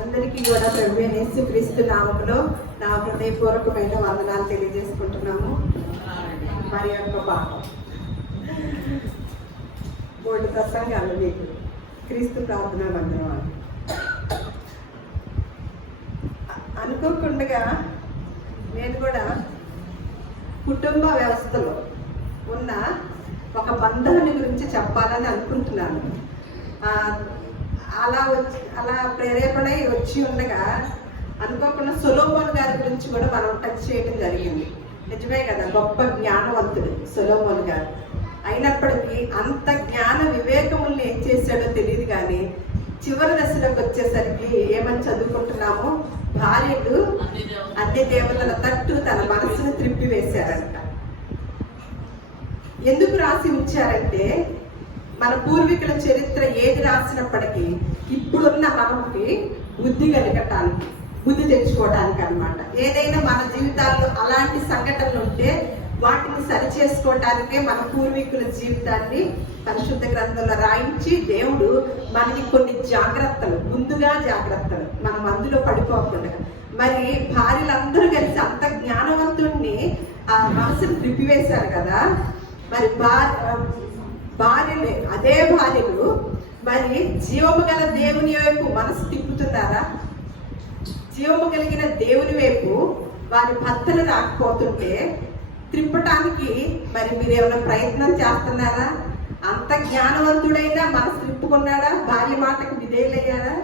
అందరికీ కూడా ప్రభువైన యేసుక్రీస్తు నామములో నా హృదయపూర్వకమైన వందనాలు తెలియజేసుకుంటున్నాము. మరి యొక్క పాపం బోర్డు ప్రసంగాలు మీకు క్రీస్తు ప్రార్థన మందిరం అనుకోకుండా నేను కూడా కుటుంబ వ్యవస్థలో ఉన్న ఒక బంధాన్ని గురించి చెప్పాలని అనుకుంటున్నాను. అలా ప్రేరేపణ వచ్చి ఉండగా అనుకోకుండా సొలొమోను గారి గురించి కూడా మనం టచ్ చేయడం జరిగింది. నిజమే కదా, గొప్ప జ్ఞానవంతుడు సొలొమోను గారు. అయినప్పటికీ అంత జ్ఞాన వివేకముల్ని ఏం చేశాడో తెలియదు, కానీ చివరి దశలోకి వచ్చేసరికి ఏమని చదువుకుంటున్నాము, భార్యలు అన్ని దేవతల తట్టు తన మనసును త్రిప్పివేశారంట. ఎందుకు రాసి ఉంచారంటే, మన పూర్వీకుల చరిత్ర ఏది రాసినప్పటికీ ఇప్పుడున్న మనకి బుద్ధి కలగటానికి, బుద్ధి తెచ్చుకోవడానికి అన్నమాట. ఏదైనా మన జీవితాల్లో అలాంటి సంఘటనలు ఉంటే వాటిని సరిచేసుకోవటానికే మన పూర్వీకుల జీవితాన్ని పరిశుద్ధ గ్రంథంలో రాయించి దేవుడు మనకి కొన్ని జాగ్రత్తలు, ముందుగా జాగ్రత్తలు మనం అందులో పడిపోకుండా. మరి భార్యలందరూ కలిసి అంత జ్ఞానవంతుడిని ఆ మనసును త్రిప్పివేశారు కదా. మరి భార్యలే, అదే భార్యలు మరి జీవము గల దేవుని వైపు మనసు తిప్పుతున్నారా? జీవము కలిగిన దేవుని వైపు వారి భర్తలు రాకపోతుంటే త్రిప్పటానికి మరి మీరు ఏమైనా ప్రయత్నం చేస్తున్నారా? అంత జ్ఞానవంతుడైనా మనసు త్రిప్పుకున్నాడా? భార్య మాటకు విధేయులయ్యారా?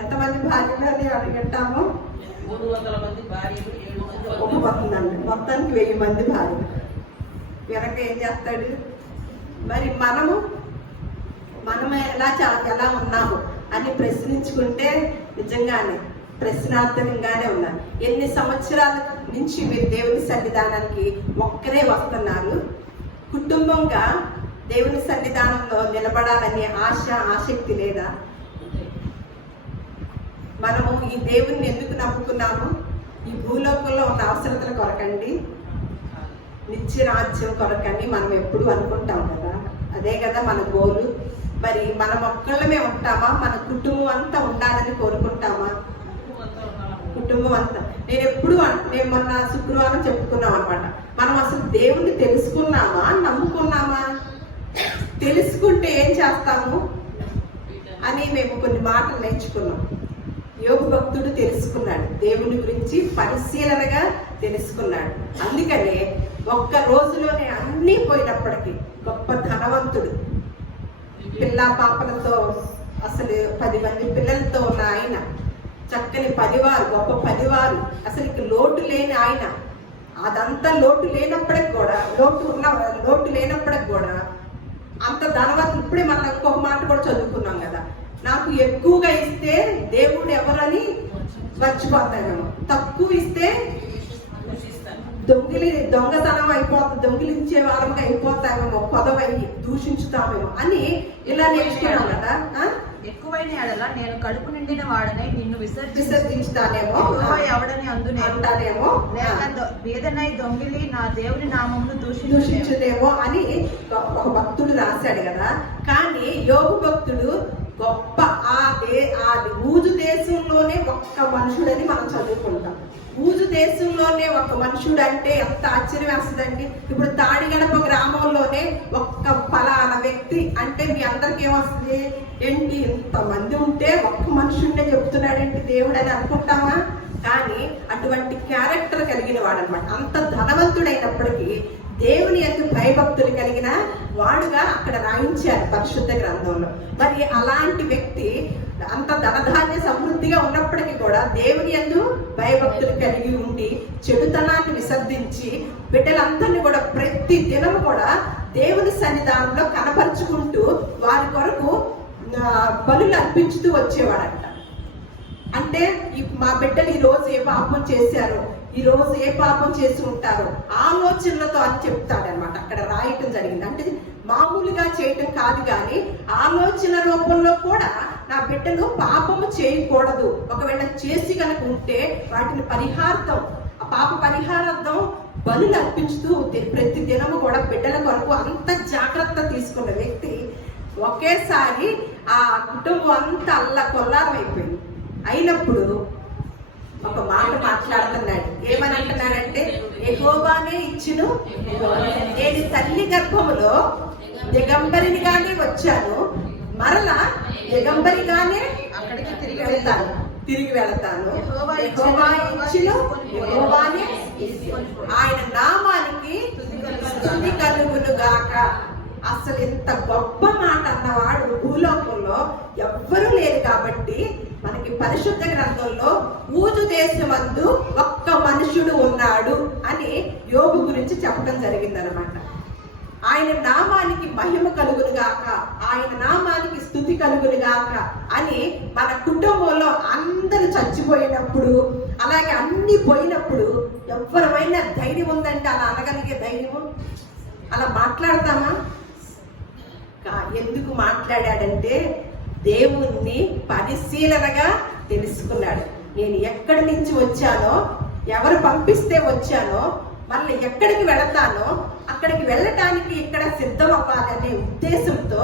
ఎంతమంది భార్యలు అని అడిగంటాము? 300 మంది భార్యలు, 7 మంది ఒప్పుకుందండి. మొత్తానికి 1000 మంది భార్యలు. వెనక ఏం చేస్తాడు? మరి మనము ఎలా ఉన్నాము అని ప్రశ్నించుకుంటే నిజంగానే ప్రశ్నార్థకంగానే ఉన్నారు. ఎన్ని సంవత్సరాల నుంచి మీరు దేవుని సన్నిధానానికి ఒక్కరే వస్తున్నారు? కుటుంబంగా దేవుని సన్నిధానంలో నిలబడాలనే ఆసక్తి లేదా? మనము ఈ దేవుణ్ణి ఎందుకు నమ్ముకున్నాము? ఈ భూలోకంలో ఉన్న అవసరతల కొరకండి, నిత్యరాజ్యం కొరకని మనం ఎప్పుడు అనుకుంటాం కదా. అదే కదా మన గోలు. మరి మనం ఒక్కళ్ళమే ఉంటామా? మన కుటుంబం అంతా ఉండాలని కోరుకుంటామా? కుటుంబం అంతా. నేను మొన్న శుక్రవారం చెప్పుకున్నాం అనమాట. మనం అసలు దేవుణ్ణి తెలుసుకున్నామా, నమ్ముకున్నామా? తెలుసుకుంటే ఏం చేస్తాము అని మేము కొన్ని మాటలు నేర్చుకున్నాం. యోబు భక్తుడు తెలుసుకున్నాడు, దేవుని గురించి పరిశీలనగా తెలుసుకున్నాడు. అందుకనే ఒక్క రోజులోనే అన్నీ పోయినప్పటికీ గొప్ప ధనవంతుడు, పిల్ల పాపలతో, అసలు 10 మంది పిల్లలతో ఉన్న ఆయన, చక్కని పదివారు, గొప్ప పదివారు, అసలు లోటు లేని ఆయన. అదంతా లోటు లేనప్పటికి కూడా అంత ధనవంతుడు. ఇప్పుడే మనం ఇంకొక మాట కూడా చదువుకున్నాం కదా, నాకు ఎక్కువగా ఇస్తే దేవుడు ఎవరని మర్చిపోతామేమో, తక్కువ ఇస్తే దొంగతనం అయిపోతుంది, దొంగిలించే వాళ్ళకి అయిపోతామేమో, కొదవయ్యి దూషించుతామేమో అని ఇలా నేర్చుకున్నాం కదా. ఎక్కువైన ఎడల నేను కడుపు నిండిన వాడనే నిన్ను విసర్జించుతానేమో, ఎవడని అందునే అంటానేమో, వేదనై దొంగిలి నా దేవుని నామమును దూషించుదేమో అని ఒక భక్తుడు రాశాడు కదా. కానీ యోబు భక్తుడు గొప్ప ఆ ఊజు దేశంలోనే ఒక్క మనుషుడని మనం చదువుకుంటాం. ఊజు దేశంలోనే ఒక మనుషుడు అంటే ఎంత ఆశ్చర్యం వేస్తుందండి. ఇప్పుడు తాడిగడప గ్రామంలోనే ఒక్క ఫలానా వ్యక్తి అంటే మీ అందరికి ఏమొస్తుంది? ఏంటి ఇంతమంది ఉంటే ఒక్క మనుషుడినే చెప్తున్నాడేంటి దేవుడు అని అనుకుంటామా? కానీ అటువంటి క్యారెక్టర్ కలిగిన వాడనమాట. అంత ధనవంతుడైనప్పటికీ దేవుని యందు భయభక్తులు కలిగిన వాడుగా అక్కడ రాయించారు పరిశుద్ధ గ్రంథంలో. మరి అలాంటి వ్యక్తి అంత ధనధాన్య సమృద్ధిగా ఉన్నప్పటికీ కూడా దేవుని యందు భయభక్తులు కలిగి ఉండి చెడుతనాన్ని విసర్జించి బిడ్డలందరినీ కూడా ప్రతి దినము కూడా దేవుని సన్నిధానంలో కనపరుచుకుంటూ వారి కొరకు బలులు అర్పించుతూ వచ్చేవాడంట. అంటే మా బిడ్డలు ఈ రోజు ఏ పాపం చేశారో, ఈ రోజు ఏ పాపం చేసి ఉంటారో ఆలోచనలతో అని చెప్తాడనమాట. అక్కడ రాయటం జరిగింది. అంటే మామూలుగా చేయటం కాదు, కానీ ఆలోచన రూపంలో కూడా నా బిడ్డలు పాపము చేయకూడదు, ఒకవేళ చేసి కనుక ఉంటే వాటిని పరిహార్థం, ఆ పాప పరిహారార్థం బలులు అర్పించుతూ ప్రతి దినము కూడా బిడ్డల కొరకు అంత జాగ్రత్త తీసుకున్న వ్యక్తి ఒకేసారి ఆ కుటుంబం అంతా అల్లకొల్లారం అయిపోయింది. అయినప్పుడు ఒక మాట మాట్లాడుతున్నాడు. ఏమని అంటున్నాడంటే, యెహోవానే ఇచ్చును, నేను తల్లి గర్భములో దిగంబరినిగానే వచ్చాను, మరలా దిగంబరిగానే అక్కడికి తిరిగి తిరిగి వెళతాను. యెహోవా ఇచ్చును, యెహోవానే ఇచ్చును. ఆయన నామానికి స్తుతి కలుగును గాక. అసలు ఎంత గొప్ప మాట అన్నవాడు భూలోకంలో ఎవ్వరూ లేరు. కాబట్టి మనకి పరిశుద్ధ గ్రంథంలో ఊజు దేశమందు ఒక్క మనుషుడు ఉన్నాడు అని యోబు గురించి చెప్పడం జరిగిందనమాట. ఆయన నామానికి మహిమ కలుగును గాక, ఆయన నామానికి స్తుతి కలుగును గాక అని మన కుటుంబంలో అందరూ చచ్చిపోయినప్పుడు, అలాగే అన్ని పోయినప్పుడు ఎవరైనా ధైర్యం ఉందంటే అలా అనగలిగే ధైర్యము, అలా మాట్లాడతామా? ఎందుకు మాట్లాడాడంటే దేవుణ్ణి పరిశీలనగా తెలుసుకున్నాడు. నేను ఎక్కడి నుంచి వచ్చానో, ఎవరు పంపిస్తే వచ్చానో, మళ్ళీ ఎక్కడికి వెళతానో అక్కడికి వెళ్ళటానికి ఇక్కడ సిద్ధం అవ్వాలనే ఉద్దేశంతో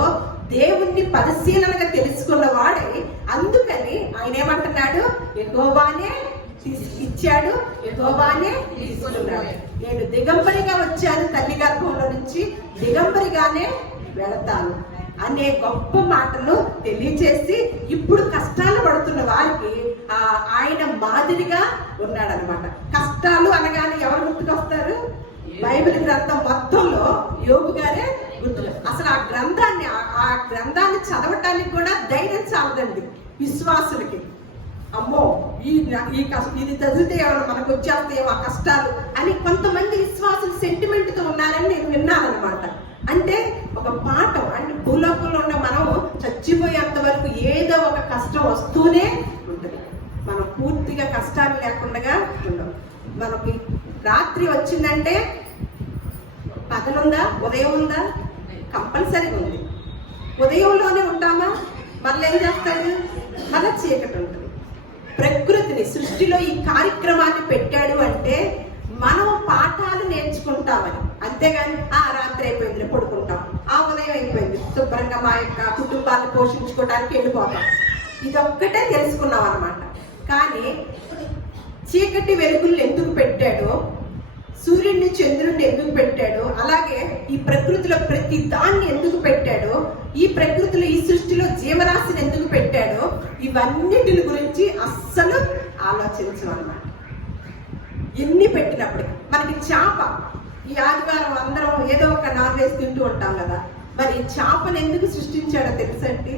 దేవుణ్ణి పరిశీలనగా తెలుసుకున్న వాడే. అందుకని ఆయన ఏమంటున్నాడు, యెహోవానే ఇచ్చాడు, యెహోవానే తీసుకున్నాడు. నేను దిగంబరిగా వచ్చాను, తల్లి గర్భంలో నుంచి దిగంబరిగానే వెళతాను అనే గొప్ప మాటలు తెలియచేసి ఇప్పుడు కష్టాలు పడుతున్న వారికి ఆయన మాదిరిగా ఉన్నాడనమాట. కష్టాలు అనగానే ఎవరు గుర్తుకొస్తారు? బైబిల్ గ్రంథం మొత్తంలో యోబు గారే గుర్తు. అసలు ఆ గ్రంథాన్ని చదవటానికి కూడా ధైర్యం చాలదండి విశ్వాసులకి. అమ్మో ఇది చదివితే ఎవరు మనకు వచ్చేస్తాయేమో ఆ కష్టాలు అని కొంతమంది విశ్వాసులు సెంటిమెంట్ తో ఉన్నారని నేను విన్నానమాట. అంటే ఒక పాఠం, అంటే భూలోకంలో ఉన్న మనం చచ్చిపోయేంత వరకు ఏదో ఒక కష్టం వస్తూనే ఉంటుంది. మనం పూర్తిగా కష్టాలు లేకుండా ఉండవు. మనకి రాత్రి వచ్చిందంటే పగలుందా, ఉదయం ఉందా? కంపల్సరీగా ఉంది. ఉదయంలోనే ఉంటామా? మళ్ళీ ఏం చేస్తాడు? మళ్ళీ చీకటి ఉంటుంది. ప్రకృతిని సృష్టిలో ఈ కార్యక్రమాన్ని పెట్టాడు అంటే మనం పాఠాలు నేర్చుకుంటామని, అంతేగాని రాత్రి అయిపోయింది పడుకుంటాం, ఉదయం అయిపోయింది శుభ్రంగా మా యొక్క కుటుంబాన్ని పోషించుకోవడానికి వెళ్ళిపోతాం. ఇదొక్కటే తెలుసుకున్నాం అనమాట. కానీ చీకటి వెలుగులు ఎందుకు పెట్టాడో, సూర్యుడిని చంద్రుడిని ఎందుకు పెట్టాడో, అలాగే ఈ ప్రకృతిలో ప్రతి దాన్ని ఎందుకు పెట్టాడో, ఈ ప్రకృతిలో ఈ సృష్టిలో జీవరాశిని ఎందుకు పెట్టాడో, ఇవన్నిటి గురించి అస్సలు ఆలోచించమన్నమాట. ఎన్ని పెట్టినప్పుడు మనకి చేప, ఈ ఆదివారం అందరం ఏదో ఒక నాన్ వెజ్ తింటూ ఉంటాం కదా, మరి చేపను ఎందుకు సృష్టించాడో తెలుసండి?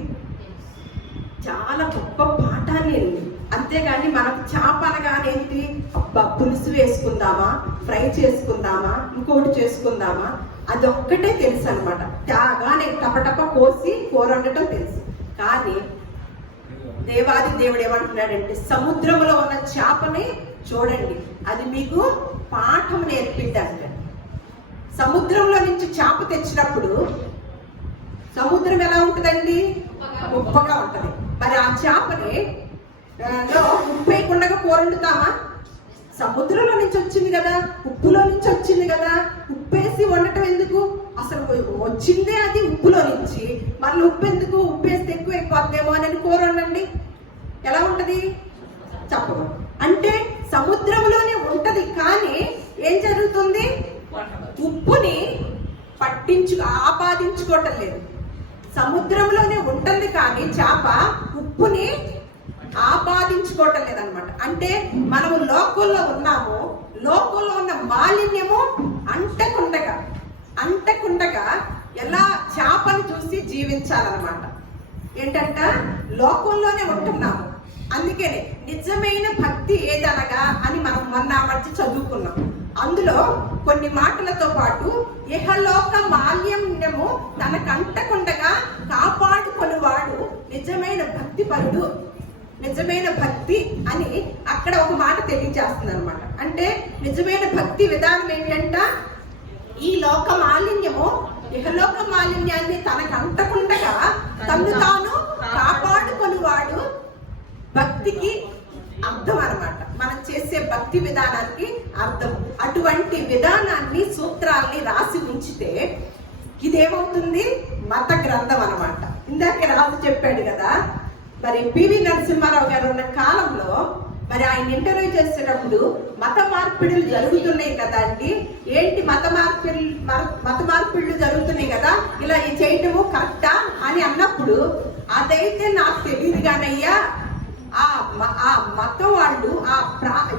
చాలా గొప్ప పాఠాన్ని. అంతేగాని మనకు చేప అనగానే ఏంటి, పులుసు వేసుకుందామా, ఫ్రై చేసుకుందామా, ఇంకోటి చేసుకుందామా, అదొక్కటే తెలుసు అనమాట. త్యాగానే టపటప కోసి కూర వండటం తెలుసు. కానీ దేవాది దేవుడు ఏమంటున్నాడంటే, సముద్రంలో ఉన్న చేపని చూడండి, అది మీకు పాఠం నేర్పిద్దంట. సముద్రంలో నుంచి చేప తెచ్చినప్పుడు సముద్రం ఎలా ఉంటుందండి? ఉప్పగా ఉంటది. మరి ఆ చేపని ఉప్పు వేయకుండా కూర వండుతామా? సముద్రంలో నుంచి వచ్చింది కదా, ఉప్పులో నుంచి వచ్చింది కదా, ఉప్పేసి వండటం ఎందుకు? అసలు వచ్చిందే అది ఉప్పులో నుంచి, మళ్ళీ ఉప్పు ఎందుకు? ఉప్పు వేస్తే ఎక్కువ అయిపోద్దేమో అని కూర వండండి, ఎలా ఉంటది? చెప్పదు. అంటే సముద్రంలోనే ఉంటది, కానీ ఏం జరుగుతుంది? ఉప్పుని ఆపాదించుకోవటం లేదు. సముద్రంలోనే ఉంటుంది కానీ చేప ఉప్పుని ఆపాదించుకోవటం లేదనమాట. అంటే మనము లోకంలో ఉన్నాము, లోకంలో ఉన్న మాలిన్యము అంటకుండగా ఎలా చేపను చూసి జీవించాలన్నమాట. ఏంటంట, లోకంలోనే ఉంటున్నాము. అందుకనే నిజమైన భక్తి ఏదనగా అని మనం మొన్న మధ్య చదువుకున్నాం. అందులో కొన్ని మాటలతో పాటు ఇహలోక మాలిన్యము తనకంటకుండగా కాపాడుకొనివాడు నిజమైన భక్తి పరుడు, నిజమైన భక్తి అని అక్కడ ఒక మాట తెలియజేస్తుంది అనమాట. అంటే నిజమైన భక్తి విధానం ఏంటంట, ఈ లోక మాలిన్యము ఇహలోక మాలిన్యాన్ని తనకంటకుండగా తను తాను కాపాడుకొనివాడు భక్తికి అర్థం అన్నమాట. మనం చేసే భక్తి విధానానికి అర్థం. అటువంటి విధానాన్ని, సూత్రాల్ని రాసి ఉంచితే ఇదేమవుతుంది? మత గ్రంథం అన్నమాట. ఇందాక రాజు చెప్పాడు కదా, మరి పివి నరసింహారావు గారు ఉన్న కాలంలో మరి ఆయన ఇంటర్వ్యూ చేసేటప్పుడు మత మార్పిడులు జరుగుతున్నాయి కదా అండి, ఏంటి మత మార్పిడులు జరుగుతున్నాయి కదా, ఇలా చేయటము కరెక్టా అని అన్నప్పుడు, అదైతే నాకు తెలియదు కానయ్యా, ఆ మతం వాళ్ళు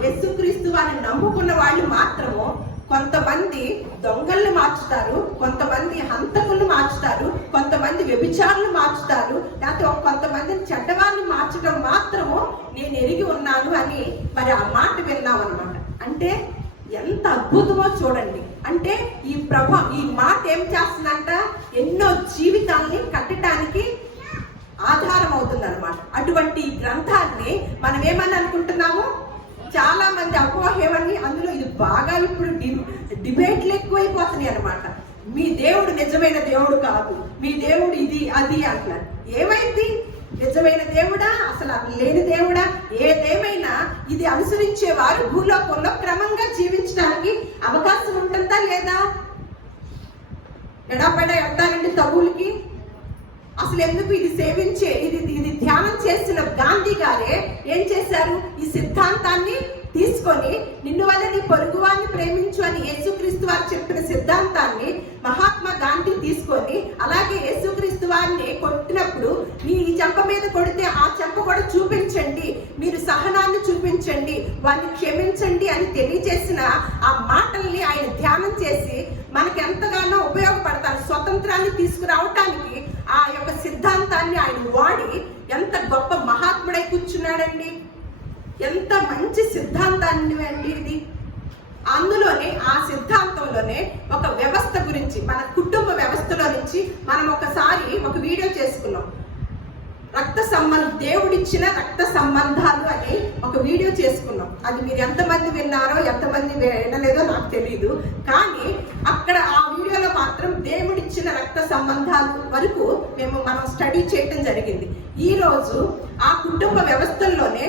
యేసుక్రీస్తు వారిని నమ్ముకున్న వాళ్ళు మాత్రము కొంతమంది దొంగల్ని మార్చుతారు, కొంతమంది హంతకుల్ని మార్చుతారు, కొంతమంది వ్యభిచారులు మార్చుతారు, లేకపోతే కొంతమందిని చెడ్డవాళ్ళని మార్చడం మాత్రము నేను ఎరిగి ఉన్నాను అని మరి ఆ మాట విన్నాం అనమాట. అంటే ఎంత అద్భుతమో చూడండి. అంటే ఈ మాట ఏం చేస్తుందంట, ఎన్నో జీవితాల్ని కట్టడానికి ఆధారం అవుతుంది అనమాట. అటువంటి గ్రంథాన్ని మనం ఏమని అనుకుంటున్నాము, చాలా మంది అపోహేమని అందులో ఇది బాగా ఇప్పుడు డిబేట్లు ఎక్కువైపోతున్నాయి అనమాట. మీ దేవుడు నిజమైన దేవుడు కాదు, మీ దేవుడు ఇది అది అంటున్నారు. ఏమైంది, నిజమైన దేవుడా అసలు లేని దేవుడా? ఏదేమైనా ఇది అనుసరించేవారు భూలోకంలో క్రమంగా జీవించడానికి అవకాశం ఉంటుందా లేదా? ఎడాపెడ ఎడతారండి తగులకి. అసలు ఎందుకు ఇది సేవించే ఇది ధ్యానం చేసిన గాంధీ గారే ఏం చేశారు, ఈ సిద్ధాంతాన్ని తీసుకొని నిన్ను వల్ల నీ పొరుగువాన్ని ప్రేమించు అని యేసుక్రీస్తు వారు చెప్పిన సిద్ధాంతాన్ని మహాత్మా గాంధీ తీసుకొని, అలాగే యేసుక్రీస్తు వారిని కొట్టినప్పుడు ఈ చెంప మీద కొడితే ఆ చెంప కూడా చూపించండి, మీరు సహనాన్ని చూపించండి, వారిని క్షమించండి అని తెలియజేసిన ఆ మాటల్ని ఆయన ధ్యానం చేసి మనకి ఎంతగానో ఉపయోగపడతారు. స్వతంత్రాన్ని తీసుకురావటానికి ఆ యొక్క సిద్ధాంతాన్ని ఆయన వాడి ఎంత గొప్ప మహాత్ముడై కూర్చున్నాడండి. ఎంత మంచి సిద్ధాంతాన్ని అండి ఇది. అందులోనే ఆ సిద్ధాంతంలోనే ఒక వ్యవస్థ గురించి, మన కుటుంబ వ్యవస్థలో నుంచి మనం ఒకసారి ఒక వీడియో చేసుకున్నాం. దేవుడిచ్చిన రక్త సంబంధాలు అని ఒక వీడియో చేసుకున్నాం. అది మీరు ఎంతమంది విన్నారో ఎంతమంది వినలేదో నాకు తెలియదు, కానీ అక్కడ ఆ వీడియోలో మాత్రం దేవుడిచ్చిన రక్త సంబంధాలు వరకు మనం స్టడీ చేయటం జరిగింది. ఈ రోజు ఆ కుటుంబ వ్యవస్థల్లోనే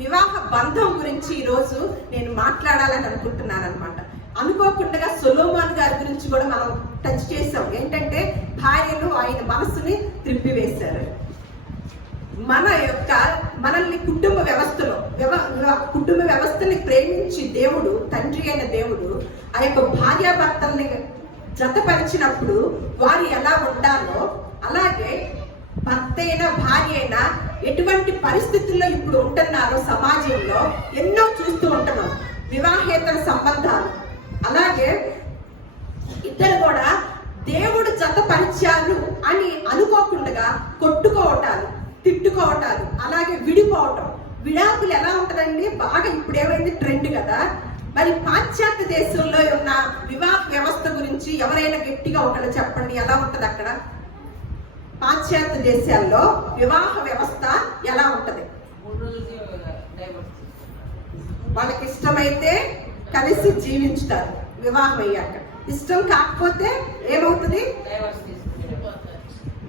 వివాహ బంధం గురించి ఈ రోజు నేను మాట్లాడాలని అనుకుంటున్నాను అనమాట. అనుకోకుండా సొలొమోన్ గారి గురించి కూడా మనం టచ్ చేసాం. ఏంటంటే భార్యలు ఆయన మనసుని త్రిప్పివేశారు. మనల్ని కుటుంబ వ్యవస్థని ప్రేమించి దేవుడు, తండ్రి అయిన దేవుడు ఆ యొక్క భార్యాభర్తల్ని జతపరిచినప్పుడు వారు ఎలా ఉండాలో, అలాగే భర్త అయినా భార్య అయినా ఎటువంటి పరిస్థితుల్లో ఇప్పుడు ఉంటున్నారో సమాజంలో ఎన్నో చూస్తూ ఉంటున్నాం. వివాహేతర సంబంధాలు, అలాగే ఇద్దరు కూడా దేవుడు జతపరిచారు అని అనుకోకుండా కొట్టుకోవటాలు, తిట్టుకోవటాలు, అలాగే విడిపోవటం. విడాకులు ఎలా ఉంటుందండి, బాగా ఇప్పుడు ఏమైంది ట్రెండ్ కదా. మరి పాశ్చాత్య దేశంలో ఉన్న వివాహ వ్యవస్థ గురించి ఎవరైనా గట్టిగా ఒకళ్ళు చెప్పండి, ఎలా ఉంటది అక్కడ? పాశ్చాత్య దేశాల్లో వివాహ వ్యవస్థ ఎలా ఉంటది? వాళ్ళకి ఇష్టమైతే కలిసి జీవించుతారు, వివాహం అయ్యాక. ఇష్టం కాకపోతే ఏమవుతుంది?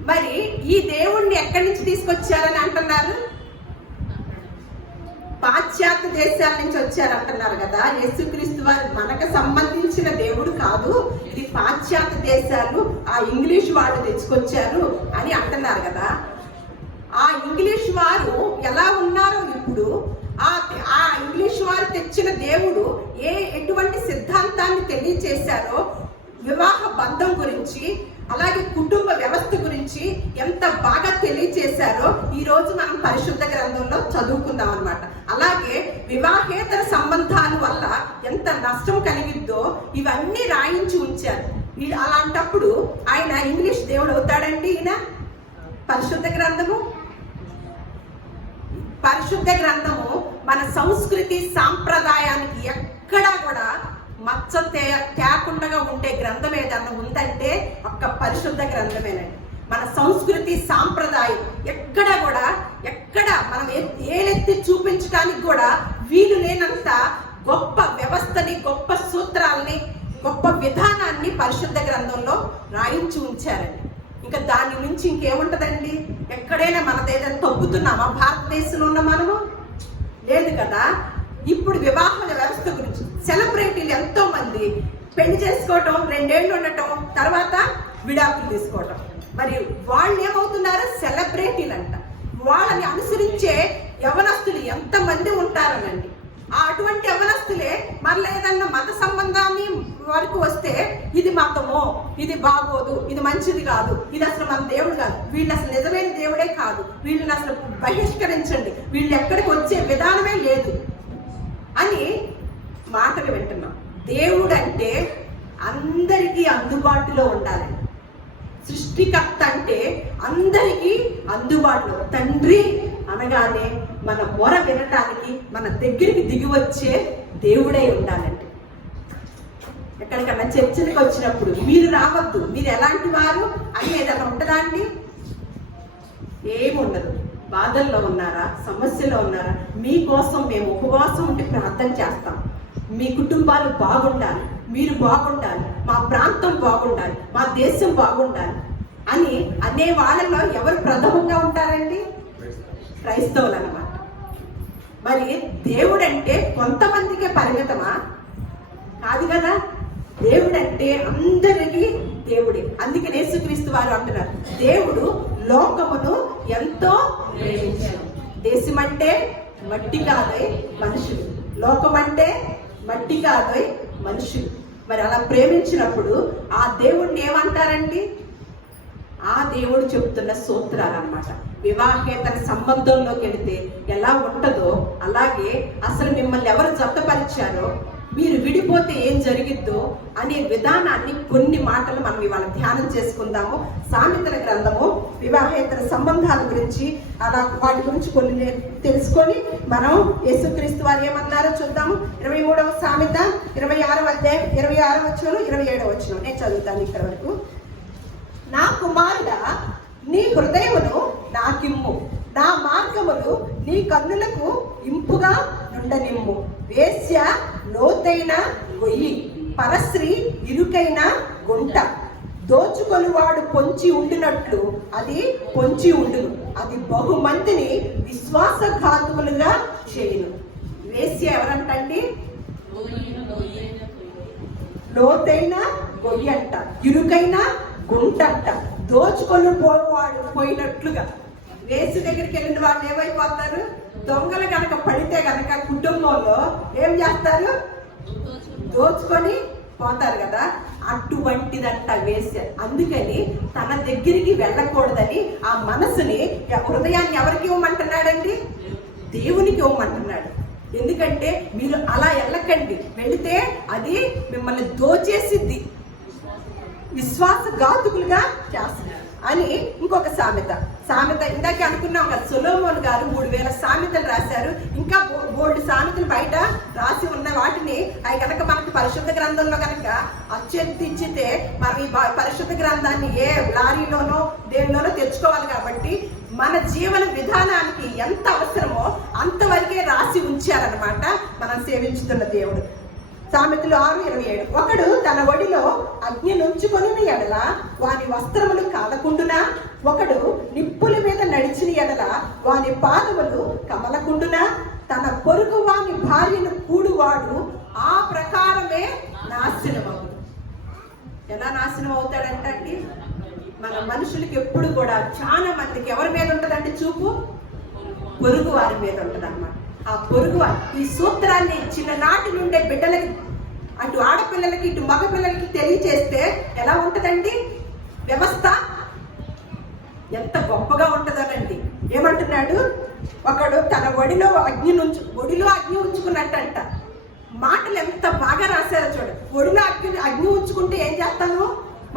మరి ఈ దేవుణ్ణి ఎక్కడి నుంచి తీసుకొచ్చారని అంటున్నారు? పాశ్చాత్య దేశాల నుంచి వచ్చారంటున్నారు కదా. యేసుక్రీస్తు వారు మనకు సంబంధించిన దేవుడు కాదు, ఇది పాశ్చాత్య దేశాలు, ఆ ఇంగ్లీష్ వాళ్ళు తెచ్చుకొచ్చారు అని అంటున్నారు కదా. ఆ ఇంగ్లీష్ వారు ఎలా ఉన్నారో ఇప్పుడు, ఆ ఇంగ్లీష్ వారు తెచ్చిన దేవుడు ఎటువంటి సిద్ధాంతాన్ని తెలియచేశారో, వివాహ బంధం గురించి, అలాగే కుటుంబ వ్యవస్థ గురించి ఎంత బాగా తెలియచేశారో ఈ రోజు మనం పరిశుద్ధ గ్రంథంలో చదువుకుందాం అన్నమాట. అలాగే వివాహేతర సంబంధాల వల్ల ఎంత నష్టం కలిగిద్దో ఇవన్నీ రాయించి ఉంచారు. అలాంటప్పుడు ఆయన ఇంగ్లీష్ దేవుడు అవుతాడండి? ఈయన పరిశుద్ధ గ్రంథము మన సంస్కృతి సాంప్రదాయానికి ఎక్కడా కూడా మచ్చ తేకుండా ఉండే గ్రంథం ఏదన్నా ఉందంటే ఒక్క పరిశుద్ధ గ్రంథమేనండి. మన సంస్కృతి సాంప్రదాయం ఎక్కడ మనం ఏలెత్తి చూపించడానికి కూడా వీలు లేనంత గొప్ప వ్యవస్థని, గొప్ప సూత్రాల్ని, గొప్ప విధానాన్ని పరిశుద్ధ గ్రంథంలో రాయించి ఉంచారండి. ఇంకా దాని నుంచి ఇంకేముంటదండి? ఎక్కడైనా మనదేదైనా తగ్గుతున్నామా? భారతదేశంలో ఉన్న మనము లేదు కదా. ఇప్పుడు వివాహాల వ్యవస్థ గురించి సెలబ్రిటీలు ఎంతో మంది పెళ్లి చేసుకోవటం, 2 ఏళ్ళు ఉండటం, తర్వాత విడాకులు తీసుకోవటం. మరి వాళ్ళు ఏమవుతున్నారు? సెలబ్రిటీ ప్రేమించే యవనస్తులు ఎంతమంది ఉంటారనండి. అటువంటి యవనస్తులే మరలా ఏదన్నా మత సంబంధాన్ని వరకు వస్తే ఇది మతమో, ఇది బాగోదు, ఇది మంచిది కాదు, ఇది అసలు మన దేవుడు కాదు, వీళ్ళు అసలు నిజమైన దేవుడే కాదు, వీళ్ళని అసలు బహిష్కరించండి, వీళ్ళు ఎక్కడికి వచ్చే విధానమే లేదు అని మాటలు వింటున్నాం. దేవుడు అంటే అందరికీ అందుబాటులో ఉండాలి. సృష్టికర్త అంటే అందరికీ అందుబాటులో, తండ్రి అనగానే మన మొర వినటానికి మన దగ్గరికి దిగి వచ్చే దేవుడై ఉండాలండి. ఎక్కడికన్నా చర్చలకు వచ్చినప్పుడు మీరు రావద్దు, మీరు ఎలాంటి వారు అని ఏదైనా ఉంటుందా అండి? ఏముండదు. బాధల్లో ఉన్నారా, సమస్యలో ఉన్నారా, మీకోసం మేము ఉపవాసం ఉండి ప్రార్థన చేస్తాం. మీ కుటుంబాలు బాగుండాలి, మీరు బాగుండాలి, మా ప్రాంతం బాగుండాలి, మా దేశం బాగుండాలి అని అనే వాళ్ళలో ఎవరు ప్రథమంగా ఉంటారండి? క్రైస్తవులు అన్నమాట. మరి దేవుడు అంటే కొంతమందికే పరిమితమా? కాదు కదా. దేవుడు అంటే అందరికీ దేవుడే. అందుకే యేసుక్రీస్తు వారు అంటున్నారు, దేవుడు లోకమును ఎంతో ప్రేమించాడు. దేశం అంటే మట్టి కాదోయ్ మనుషులు, లోకం అంటే మట్టి కాదోయ్ మనుషులు. మరి అలా ప్రేమించినప్పుడు ఆ దేవుడిని ఏమంటారండి? ఆ దేవుడు చెప్తున్న సూత్రాలు అన్నమాట. వివాహేతర సంబంధంలోకి వెళితే ఎలా ఉంటుందో అలాగే అసలు మిమ్మల్ని ఎవరు జతపరిచారో, మీరు విడిపోతే ఏం జరిగిద్దో అనే విధానాన్ని కొన్ని మాటలు మనం ఇవాళ ధ్యానం చేసుకుందాము. సామెతల గ్రంథము వివాహేతర సంబంధాల గురించి అలా వాటి గురించి కొన్ని తెలుసుకొని మనం యేసుక్రీస్తు వారు ఏమన్నారో చూద్దాము. 23వ సామెత 26వ అధ్యాయం 26వ వచనం 27వ వచనం నేను చదువుతాను ఇక్కడ వరకు. నా కుమారుడా, నీ హృదయమును నాకిమ్ము, నా మార్గములు నీ కన్నులకు ఇంపుగా నుండనిమ్ము. వేశ్య లోతైన గొయ్యి, పరస్త్రీ ఇరుకైన గుంట. దోచుకొనివాడు పొంచి ఉండినట్లు అది పొంచి ఉండును, అది బహుమందిని విశ్వాసఘాతకులుగా చేయును. వేశ్య ఎవరంటండి? లోతైన గొయ్యి అంట, ఇరుకైన గుంటంట, దోచుకొని పోవాడు పోయినట్లుగా. వేసి దగ్గరికి వెళ్ళిన వాళ్ళు ఏమైపోతారు? దొంగలు కనుక పడితే కనుక కుటుంబంలో ఏం చేస్తారు? దోచుకొని పోతారు కదా. అటువంటిదంట వేశ్య. అందుకని తన దగ్గరికి వెళ్ళకూడదని ఆ మనసుని, హృదయాన్ని ఎవరికి ఇవ్వమంటున్నాడండి? దేవునికి ఇవ్వమంటున్నాడు. ఎందుకంటే మీరు అలా వెళ్ళకండి, వెళితే అది మిమ్మల్ని దోచేసిద్ది, విశ్వాసఘాతుకులుగా చేస్తున్నారు అని. ఇంకొక సామెత ఇందాక అనుకున్నాం కదా, సొలొమోను గారు 3000 సామెతలు రాశారు. ఇంకా బోల్డ్ సామెతలు బయట రాసి ఉన్న వాటిని అవి కనుక మనకి పరిశుద్ధ గ్రంథంలో కనుక అచ్చెత్తిచ్చితే మనం ఈ పరిశుద్ధ గ్రంథాన్ని ఏ లారీలోనో దేనిలోనో తెచ్చుకోవాలి. కాబట్టి మన జీవన విధానానికి ఎంత అవసరమో అంతవరకే రాసి ఉంచారనమాట మనం సేవించుతున్న దేవుడు. సామెతలు 6:27. ఒకడు తన ఒడిలో అగ్ని నుంచుకొని ఎడల వాని వస్త్రములు కాలకుండునా, ఒకడు నిప్పుల మీద నడిచిన ఎడల వాని పాదములు కమలకుండునా. తన పొరుగు వాని భార్యను కూడువాడు ఆ ప్రకారమే నాశనమవును. ఎలా నాశనం అవుతాడంటండి? మన మనుషులకి ఎప్పుడు కూడా చాలా మందికి ఎవరి మీద ఉంటుందంటే చూపు? పొరుగు వారి మీద ఉంటుంది అన్నమాట. ఆ పొరుగు ఈ సూత్రాన్ని చిన్ననాటి నుండే బిడ్డలకి, అటు ఆడపిల్లలకి ఇటు మగ పిల్లలకి తెలియచేస్తే ఎలా ఉంటుందండి వ్యవస్థ? ఎంత గొప్పగా ఉంటుందనండి. ఏమంటున్నాడు? ఒకడు తన ఒడిలో అగ్ని ఉంచుకున్నట్టంట. మాటలు ఎంత బాగా రాశారో చూడ. ఒడిలో అగ్ని ఉంచుకుంటే ఏం చేస్తాను?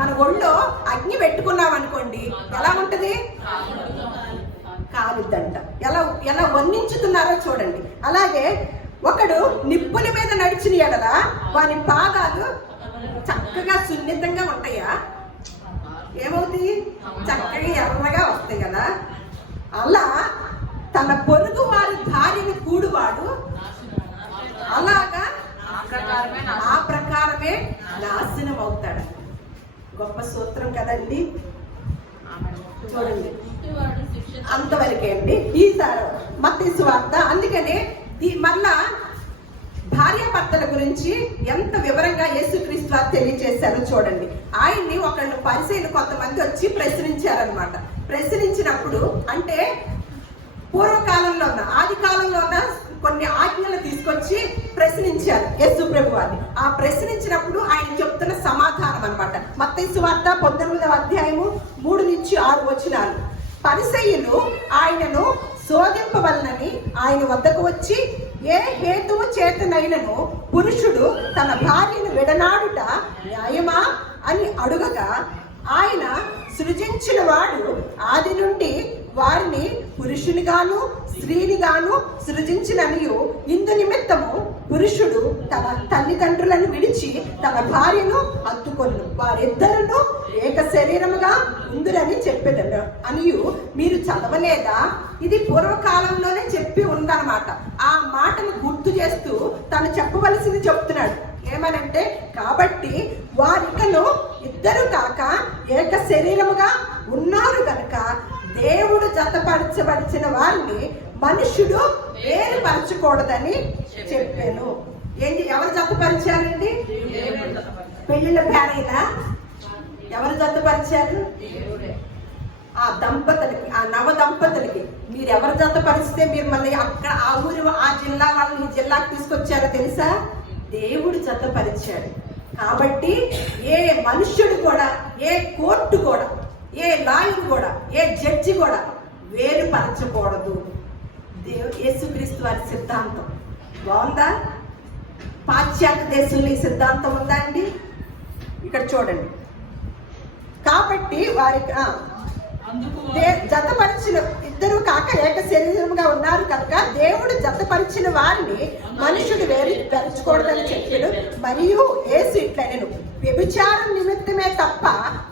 మన ఒళ్ళో అగ్ని పెట్టుకున్నాం అనుకోండి, ఎలా ఉంటది? కాలుద్దంట. ఎలా వర్ణించుతున్నారో చూడండి. అలాగే ఒకడు నిప్పుల మీద నడిచిన ఎడల వాని పాదాలు చక్కగా సున్నితంగా ఉంటాయా? ఏమవుతాయి? చక్కగా ఎర్రగా వస్తాయి కదా. అలా తన పొరుగు వారి భార్యని కూడువాడు అలాగా ఆ ప్రకారమే నాశనం అవుతాడు. గొప్ప సూత్రం కదండి. చూడండి, అంతవరకే అండి ఈసారి మత్తయి సువార్త. అందుకనే మళ్ళా భార్యాభర్తల గురించి ఎంత వివరంగా యేసుక్రీస్తు వారు తెలియజేశారో చూడండి. ఆయన్ని ఒకళ్ళు పరిసయ్యులు కొంతమంది వచ్చి ప్రశ్నించారనమాట. ప్రశ్నించినప్పుడు అంటే పూర్వకాలంలో కొన్ని ఆజ్ఞలు తీసుకొచ్చి ప్రశ్నించారు యేసు ప్రభు వారిని. ఆ ప్రశ్నించినప్పుడు ఆయన చెప్తున్న సమాధానం అన్నమాట. మత్తయి సువార్త 19వ అధ్యాయము 3-6 వచనాలు. పరిసయ్యులు ఆయనను శోధింపవలనని ఆయన వద్దకు వచ్చి, ఏ హేతువు చేతనైనను పురుషుడు తన భార్యను విడనాడుట న్యాయమా అని అడుగగా, ఆయన సృజించిన వాడు ఆది నుండి వారిని పురుషునిగాను స్త్రీనిగాను సృజించిననియు, ఇందు నిమిత్తము పురుషుడు తన తల్లిదండ్రులను విడిచి తన భార్యను హత్తుకొను, వారిద్దరును ఏక శరీరముగా ఉందురని చెప్పెదరు అనియు మీరు చదవలేదా? ఇది పూర్వకాలంలోనే చెప్పి ఉందన్నమాట. ఆ మాటను గుర్తు చేస్తూ తను చెప్పవలసింది చెప్తున్నాడు. ఏమనంటే, కాబట్టి వారికను ఇద్దరు కాక ఏక శరీరముగా ఉన్నారు కనుక దేవుడు జతపరచబడిచిన వారిని మనుషుడు వేరుపరచకూడదని చెప్పాను. ఎవరు జతపరిచారండి? పెళ్లిళ్ళ పేరైనా ఎవరు జతపరిచారు? ఆ దంపతులకి, ఆ నవ దంపతులకి. మీరు ఎవరు జతపరిస్తే మీరు మళ్ళీ అక్కడ ఆ ఊరి ఆ జిల్లా వాళ్ళని ఈ జిల్లాకు తీసుకొచ్చారో తెలుసా? దేవుడు జతపరిచాడు. కాబట్టి ఏ మనుష్యుడు కూడా, ఏ కోర్టు కూడా, ఏ లాయర్ కూడా, ఏ జడ్జి కూడా వేరుపరచకూడదు. యేసుక్రీస్తు వారి సిద్ధాంతం బాగుందా? పాశ్చాత్య దేశంలో ఈ సిద్ధాంతం ఉందా అండి? ఇక్కడ చూడండి. కాబట్టి వారికి జతపరిచిన ఇద్దరు కాక ఏక శరీరముగా ఉన్నారు కనుక దేవుడు జతపరిచిన వారిని మనుషుడు వేరుపరచకూడదని చెప్పాడు. మరియు యేసు ఇట్లనెను, వ్యభిచారం నిమిత్తమే తప్ప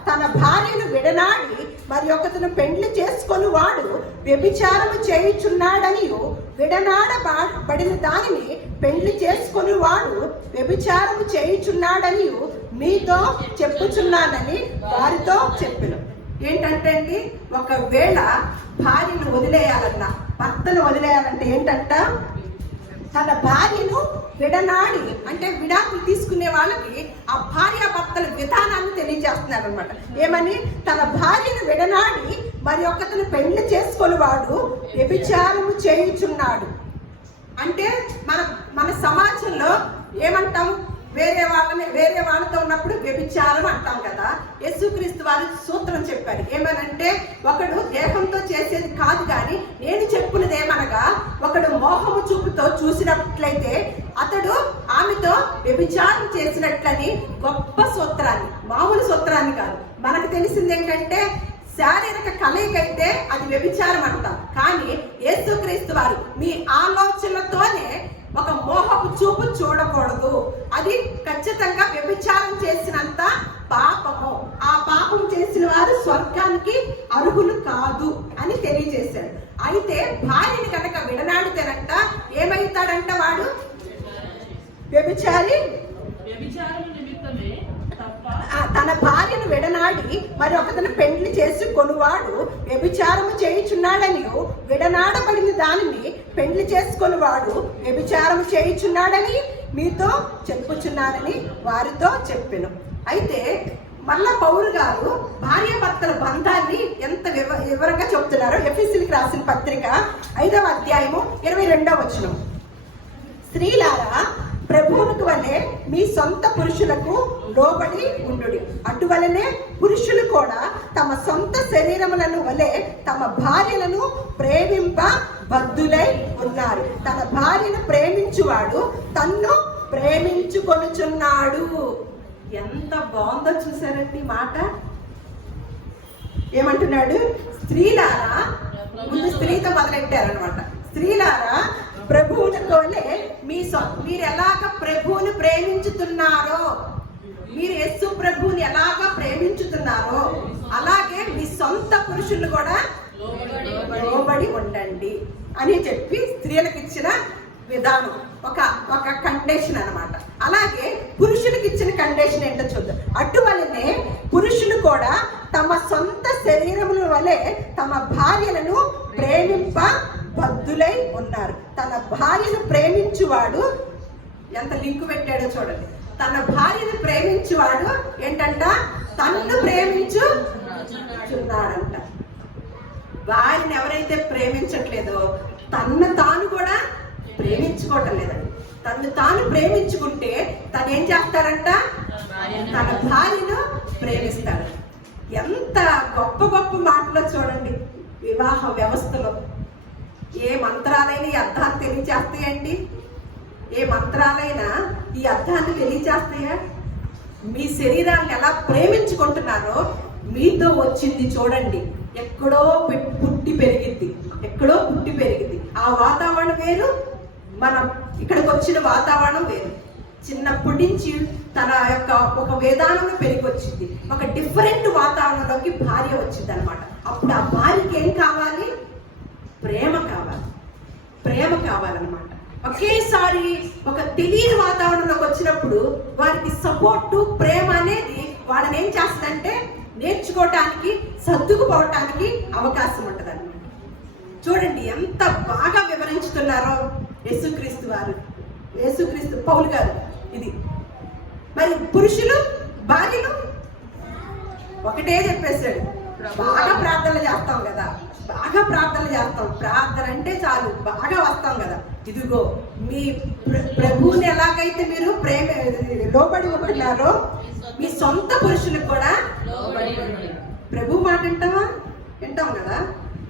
తన భార్యను విడనాడి మరి ఒకతను పెండ్లి చేసుకొని వాడు వ్యభిచారము చేయుచున్నాడనియు, విడనాడబడిన దానిని పెండ్లి చేసుకొని వాడు వ్యభిచారము చేయుచున్నాడనియు మీతో చెప్పుచున్నానని వారితో చెప్పెను. ఏంటంటే అండి, ఒకవేళ భార్యను వదిలేయాలన్నా, భర్తను వదిలేయాలంటే ఏంటంట, తన భార్యను విడనాడి, అంటే విడాకులు తీసుకునే వాళ్ళకి ఆ భార్యాభర్తల విధానాన్ని తెలియజేస్తున్నారు అనమాట. ఏమని? తన భార్యను విడనాడి మరి ఒకతను పెళ్లి చేసుకొని వాడు వ్యభిచారము చేయుచున్నాడు. అంటే మన సమాజంలో ఏమంటాం? వేరే వాళ్ళతో ఉన్నప్పుడు వ్యభిచారం అంటాం కదా. యేసుక్రీస్తు వారు సూత్రం చెప్పారు. ఏమనంటే, ఒకడు దేహంతో చేసేది కాదు కానీ నేను చెప్పున్నది ఏమనగా, ఒకడు మోహము చూపుతో చూసినట్లయితే అతడు ఆమెతో వ్యభిచారం చేసినట్లని గొప్ప సూత్రాన్ని, మామూలు సూత్రాన్ని కాదు. మనకు తెలిసింది ఏంటంటే, శారీరక కలయికైతే అది వ్యభిచారం అంటాం. కానీ యేసుక్రీస్తు వారు మీ ఆలోచనలతోనే ఒక మోహపు చూపు చూడకూడదు, అది ఖచ్చితంగా వ్యభిచారం చేసినంత పాపము, ఆ పాపం చేసిన వారు స్వర్గానికి అర్హులు కాదు అని తెలియజేశాడు. అయితే భార్యని కనుక విడనాడితేనంట ఏమైతాడంట? వాడు వ్యభిచారి. తన భార్యను విడనాడి మరి ఒకతను పెండ్లి చేసి కొనువాడు వ్యభిచారము చేయుచున్నాడని, విడనాడబడిన దానిని పెండ్లి చేసుకొని వాడు వ్యభిచారము చేయుచున్నాడని మీతో చెప్పుచున్నానని వారితో చెప్పెను. అయితే మళ్ళా పౌలు గారు భార్యాభర్తల బంధాన్ని ఎంత వివరంగా చెప్తున్నారో ఎఫెసీయులకు రాసిన పత్రిక 5వ అధ్యాయము 22వ వచనం. స్త్రీలారా, ప్రభువునికి వలె మీ సొంత పురుషులకు లోబడి ఉండుడి. అటువలనే పురుషులు కూడా తమ సొంత శరీరములను వలె తమ భార్యలను ప్రేమింప బద్ధులై ఉన్నారు. తన భార్యను ప్రేమించువాడు తన్ను ప్రేమించుకొనుచున్నాడు. ఎంత బాగుందో చూసారండి మాట. ఏమంటున్నాడు? స్త్రీలారా, ముందు స్త్రీతో మొదలెట్టారనమాట. స్త్రీలారా, ప్రభువులతోనే మీరు ఎలాగ ప్రభువుని ప్రేమించుతున్నారో, మీరు యేసు ప్రభువుని ఎలాగ ప్రేమించుతున్నారో అలాగే మీ సొంత పురుషులు కూడా లోబడి ఉండండి అని చెప్పి స్త్రీలకు ఇచ్చిన విధానం, ఒక కండిషన్ అన్నమాట. అలాగే పురుషులకు ఇచ్చిన కండిషన్ ఏంటో చూద్దాం. అటువలనే పురుషులు కూడా తమ సొంత శరీరముల వలె తమ భార్యలను ప్రేమింప బద్ధులై ఉన్నారు. తన భార్యను ప్రేమించువాడు, ఎంత లింకు పెట్టాడో చూడండి. తన భార్యను ప్రేమించువాడు ఏంటంట? తన్ను ప్రేమించుచున్నాడంట. భార్యను ఎవరైతే ప్రేమించట్లేదో తన్ను తాను కూడా ప్రేమించుకోవటం లేదండి. తను తాను ప్రేమించుకుంటే తను ఏం చేస్తారంట? తన భార్యను ప్రేమిస్తాడు. ఎంత గొప్ప గొప్ప మాటలో చూడండి. వివాహ వ్యవస్థలో ఏ మంత్రాలైనా ఈ అర్థాన్ని తెలియచేస్తాయండి? ఏ మంత్రాలైనా ఈ అర్థాన్ని తెలియచేస్తాయా? మీ శరీరాన్ని ఎలా ప్రేమించుకుంటున్నారో మీతో వచ్చింది చూడండి. ఎక్కడో పుట్టి పెరిగిద్ది, ఎక్కడో పుట్టి పెరిగిద్ది. ఆ వాతావరణం వేరు, మనం ఇక్కడికి వచ్చిన వాతావరణం వేరు. చిన్నప్పటి నుంచి తన యొక్క ఒక వేదానంలో పెరిగి వచ్చింది. ఒక డిఫరెంట్ వాతావరణంలోకి భార్య వచ్చింది అనమాట. అప్పుడు ఆ భార్యకి ఏం కావాలి? ప్రేమ కావాలి, ప్రేమ కావాలన్నమాట. ఒకేసారి ఒక తెలియని వాతావరణంలోకి వచ్చినప్పుడు వారికి సపోర్టు, ప్రేమ అనేది వాళ్ళని ఏం చేస్తుందంటే నేర్చుకోవటానికి, సర్దుకుపోవటానికి అవకాశం ఉంటుంది అనమాట. చూడండి ఎంత బాగా వివరించుతున్నారో యేసుక్రీస్తు వారు, యేసుక్రీస్తు పౌలు గారు. ఇది మరి పురుషులు భార్యలు ఒకటే చెప్పేశాడు. బాగా ప్రార్థనలు చేస్తాం కదా, బాగా ప్రార్థనలు చేస్తాం. ప్రార్థన అంటే చాలు బాగా వస్తాం కదా. ఇదిగో మీ ప్రభువుని ఎలాగైతే మీరు లోబడి ఉంటున్నారో మీ సొంత పురుషులకు కూడా ప్రభు మాట వింటామా? వింటాం కదా.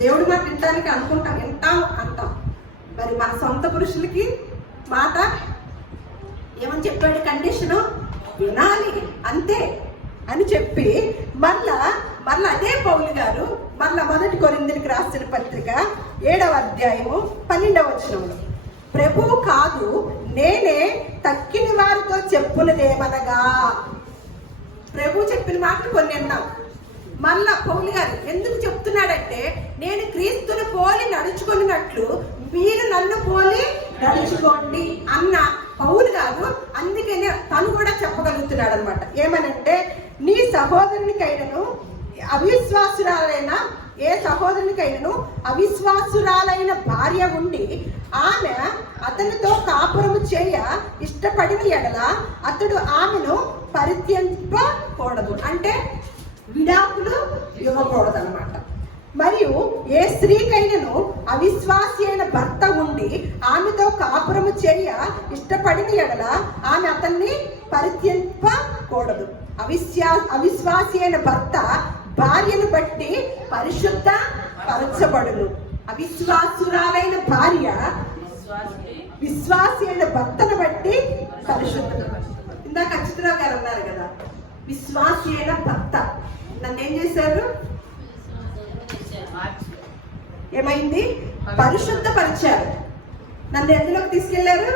దేవుడి మాట వింటానికి అనుకుంటాం, వింటాం అంటాం. మరి మన సొంత పురుషులకి మాట ఏమని చెప్పాడు? కండిషను వినాలి అంతే అని చెప్పి మళ్ళా అదే పౌలు గారు మళ్ళా 1 కొరింథీయులకు రాసిన పత్రిక 7వ అధ్యాయము 12వ వచనంలో, ప్రభువు కాదు నేనే తక్కిన వారితో చెప్పునదేమనగా. ప్రభు చెప్పిన మాటలు కొన్ని విన్నాం. మళ్ళా పౌలు గారు ఎందుకు చెప్తున్నాడంటే, నేను క్రీస్తుని పోలి నడుచుకున్నట్లు మీరు నన్ను పోలి నడుచుకోండి అన్న పౌలు గారు అందుకనే తను కూడా చెప్పగలుగుతున్నాడు అనమాట. ఏమనంటే, నీ సహోదరునికైనను అవిశ్వాసురాలైన ఏ సహోదరునికైనను అవిశ్వాసురాలైన భార్య ఉండి ఆమె అతనితో కాపురము చేయ ఇష్టపడిన ఎడల అతడు ఆమెను పరిత్యజింపకూడదు. అంటే విడాకులు ఇవ్వకూడదు అనమాట. మరియు ఏ స్త్రీకైనను అవిశ్వాసి అయిన భర్త ఉండి ఆమెతో కాపురము చేయ ఇష్టపడిన ఎడల ఆమె అతన్ని పరిత్యజింపకూడదు. అవిశ్వాసి అయిన భర్త భార్యను బట్టి పరిశుద్ధ పరచబడును. అవిశ్వాసురాలైన భార్య విశ్వాసి అయిన భర్తను బట్టి పరిశుద్ధ. ఇందాక అచ్యుతరావు గారు అన్నారు కదా, విశ్వాసి అయిన భర్త నన్ను ఏం చేశారు? ఏమైంది? పరిశుద్ధపరిచారు. నన్ను ఎందులోకి తీసుకెళ్లారు?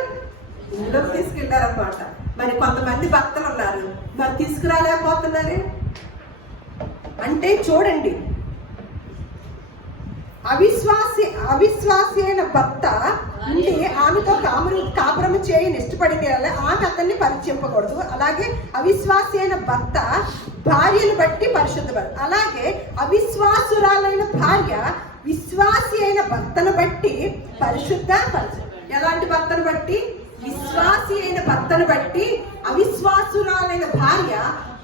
ఇందులోకి తీసుకెళ్లారు అనమాట. మరి కొంతమంది భర్తలు ఉన్నారు, మరి తీసుకురాలేకపోతున్నారు. అంటే చూడండి, అవిశ్వాసి అయిన భర్త ఉండి ఆమెతో కాపురము చేయని ఇష్టపడింది, ఆమె అతన్ని పరిచయింపకూడదు. అలాగే అవిశ్వాసి అయిన భర్త భార్యను బట్టి పరిశుద్ధపడు. అలాగే అవిశ్వాసురాలైన భార్య విశ్వాసి అయిన భర్తను బట్టి పరిశుద్ధపరచు. ఎలాంటి భర్తను బట్టి? విశ్వాసి అయిన భర్తను బట్టి అవిశ్వాసురాలైన భార్య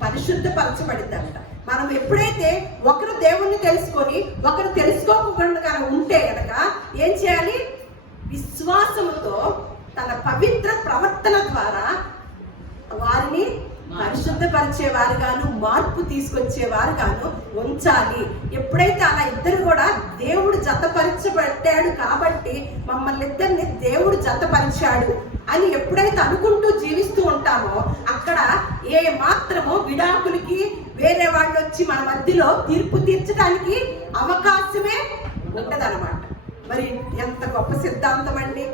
పరిశుద్ధపరచబడిందంట. మనం ఎప్పుడైతే ఒకరు దేవుణ్ణి తెలుసుకొని ఒకరు తెలుసుకోకుండా ఉంటే కనుక ఏం చేయాలి? విశ్వాసముతో తన పవిత్ర ప్రవర్తన ద్వారా వారిని పరిశుద్ధపరిచేవారుగాను, మార్పు తీసుకొచ్చేవారుగాను ఉంచాలి. ఎప్పుడైతే అలా ఇద్దరు కూడా దేవుడు జతపరచబట్టాడు కాబట్టి మమ్మల్ని ఇద్దరిని దేవుడు జతపరిచాడు అని ఎప్పుడైతే అనుకుంటూ జీవిస్తూ ఉంటామో అక్కడ ఏ మాత్రమో విడాకులకి వేరే వాళ్ళు వచ్చి మన మధ్యలో తీర్పు తీర్చడానికి అవకాశమే ఉంటదన్నమాట. మరి ఎంత గొప్ప సిద్ధాంతం అండి,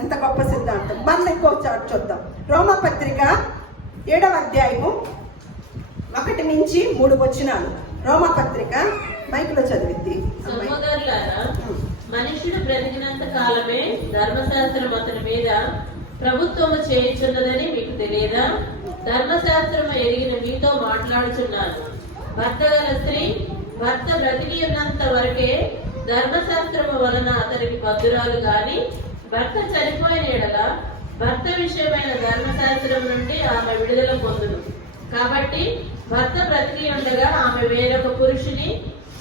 ఎంత గొప్ప సిద్ధాంతం. మళ్ళీ ఇంకో చాటు చూద్దాం. రోమపత్రిక 7వ అధ్యాయము 1 నుంచి 3 వచనాలు. రోమపత్రిక మైకులో చదివిద్ది. సహోదరులారా, మనుషుడు బ్రతికినంత కాలమే ధర్మశాస్త్రం అతని మీద ప్రభుత్వము చేయుచున్నదని మీకు తెలియదా? ధర్మశాస్త్రము ఎరిగిన మీతో మాట్లాడుచున్నాను. భర్త గల స్త్రీ భర్త బ్రతికి ఉన్నంత వరకే ధర్మశాస్త్రము వలన అతనికి బద్ధురాలు గాని, భర్త చనిపోయిన ఎడల భర్త విషయమైన ధర్మశాస్త్రం నుండి ఆమె విడుదల పొందును. కాబట్టి భర్త బ్రతికి ఉండగా ఆమె వేరొక పురుషుని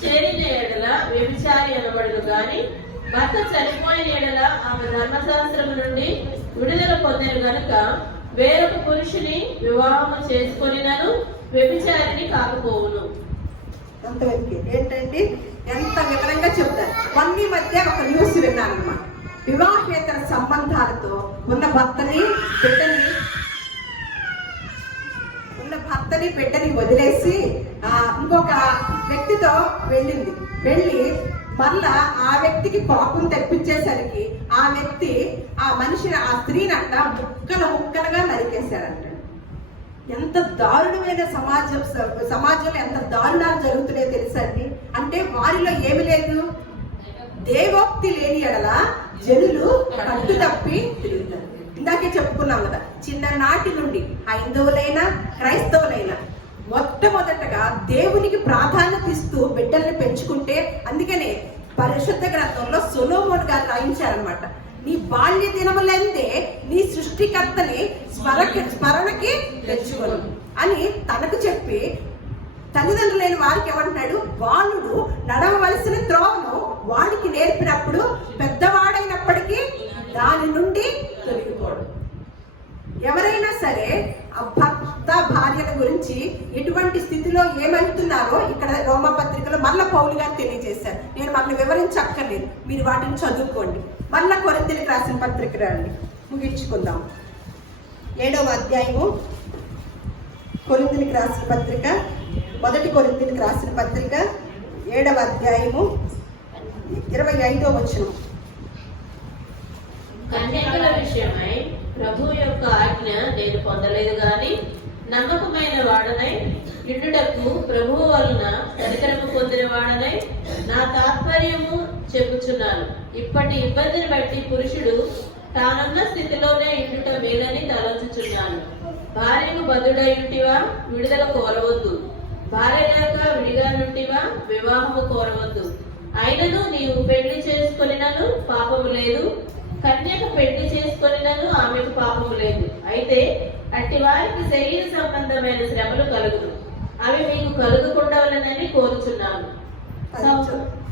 చేరిన ఎడల వ్యభిచారి అనబడును గాని, భర్త చనిపోయిన ఎడల ఆమె ధర్మశాస్త్రము నుండి విడుదల పొందిన గనుక వేరొక పురుషుని వివాహము చేసుకొనినను వ్యభిచారిని కాకపోవును. అంతవరకు ఏంటండి, ఎంత వివరంగా చెప్తారు. వన్నీ మధ్య ఒక న్యూస్ విన్నాను అన్నమాట. వివాహేతర సంబంధాలతో ఉన్న భర్తని బిడ్డని వదిలేసి ఇంకొక వ్యక్తితో వెళ్ళి మళ్ళా ఆ వ్యక్తికి కోపం తెప్పించేసరికి ఆ వ్యక్తి ఆ మనిషిని, ఆ స్త్రీనంట ముక్కలుగా నరికేశాడంట. ఎంత దారుణమైన సమాజంలో ఎంత దారుణాలు జరుగుతున్నాయో తెలుసా అండి. అంటే వారిలో ఏమి లేదు, దేవోక్తి లేని ఎడల జనులు కట్టు తప్పి తిరుగుతారు. ఇందాకే చెప్పుకున్నాం కదా, చిన్ననాటి నుండి హైందవులైనా క్రైస్తవులైనా మొట్టమొదటగా దేవునికి ప్రాధాన్యత ఇస్తూ బిడ్డల్ని పెంచుకుంటే, అందుకనే పరిశుద్ధ గ్రంథంలో సొలొమోను గారు రాయించారనమాట. నీ బాల్య దినములందే నీ సృష్టికర్తని స్మరణకి తెచ్చుకోను అని తనకు చెప్పి, తల్లిదండ్రులైన వారికి ఏమంటున్నాడు, బాలుడు నడవవలసిన త్రోవను వాడికి నేర్పినప్పుడు పెద్దవాడైనప్పటికీ దాని నుండి తొలగిపోడు. ఎవరైనా సరే భర్త భార్యల గురించి ఎటువంటి స్థితిలో ఏమంటున్నారో ఇక్కడ రోమపత్రికలో మళ్ళా పౌలు గారు తెలియజేశారు. నేను మనల్ని వివరించక్కర్లేదు, మీరు వాటిని చదువుకోండి. మళ్ళా కొరింథీయులకు రాసిన పత్రిక రండి, ముగించుకుందాం. 7వ అధ్యాయము కొరింథీయులకు రాసిన పత్రిక, 1 కొరింథీయులకు రాసిన పత్రిక 7వ అధ్యాయము 25వ వచనం. కన్యకల విషయమై ప్రభు యొక్క ఆజ్ఞ నేను పొందలేదు గాని నమ్మకమైన వాడనై నిండుటకు ప్రభువు వలన కనికరము పొందిన వాడనై నా తాత్పర్యము చెప్పుచున్నాను. ఇప్పటి ఇబ్బందిని బట్టి పురుషుడు తానున్న స్థితిలోనే ఇండుట మేలని తలంచుచున్నాను. భార్యకు బద్ధుడై ఉంటివా, విడుదల కోరవద్దు. భార్య లేక విడిగా నుంటివా, వివాహము కోరవద్దు. అయినను నీవు పెళ్లి చేసుకొనినను పాపము లేదు, కన్యక పెళ్లి చేసుకొనినను ఆమెకు పాపము లేదు. అయితే అట్టి వారికి శరీర సంబంధమైన శ్రమలు కలుగును, అవి మీకు కలుగకుండాలని కోరుచున్నాను.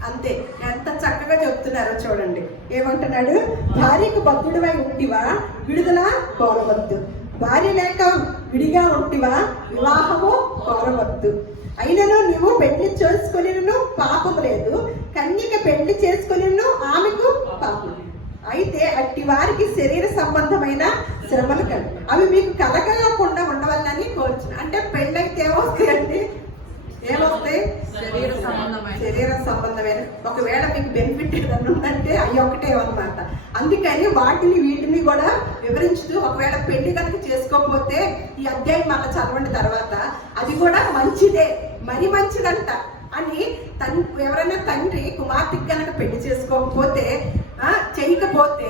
అంతే, ఎంత చక్కగా చెప్తున్నారో చూడండి. ఏమంటున్నాడు, భార్యకు బద్ధుడివై ఉంటివా, విడుదల కోరవద్దు. భార్య లేక విడిగా ఉంటివా, వివాహము కోరవద్దు. అయినను నీవు పెళ్లి చేసుకొనిను పాపము లేదు, కన్యక పెళ్లి చేసుకొనిను ఆమెకు పాపం. అయితే అట్టి వారికి శరీర సంబంధమైన శ్రమలు కలుగు, అవి మీకు కలగకుండా ఉండవాలని కోరుచున్నా. అంటే పెళ్ళైతే ఏమొస్తాయండి, ఏమొస్తాయి, శరీర సంబంధమైన. ఒకవేళ మీకు బెనిఫిట్ ఏదన్నా ఉందంటే అవి ఒకటే అన్నమాట. అందుకని వాటిని వీటిని కూడా వివరించుతూ, ఒకవేళ పెళ్లి కనుక చేసుకోకపోతే ఈ అధ్యాయం మళ్ళీ చదవండి తర్వాత, అది కూడా మంచిదే, మరి మంచిదంట అని ఎవరైనా తండ్రి కుమార్తెకి కనుక పెళ్లి చేసుకోకపోతే చేయకపోతే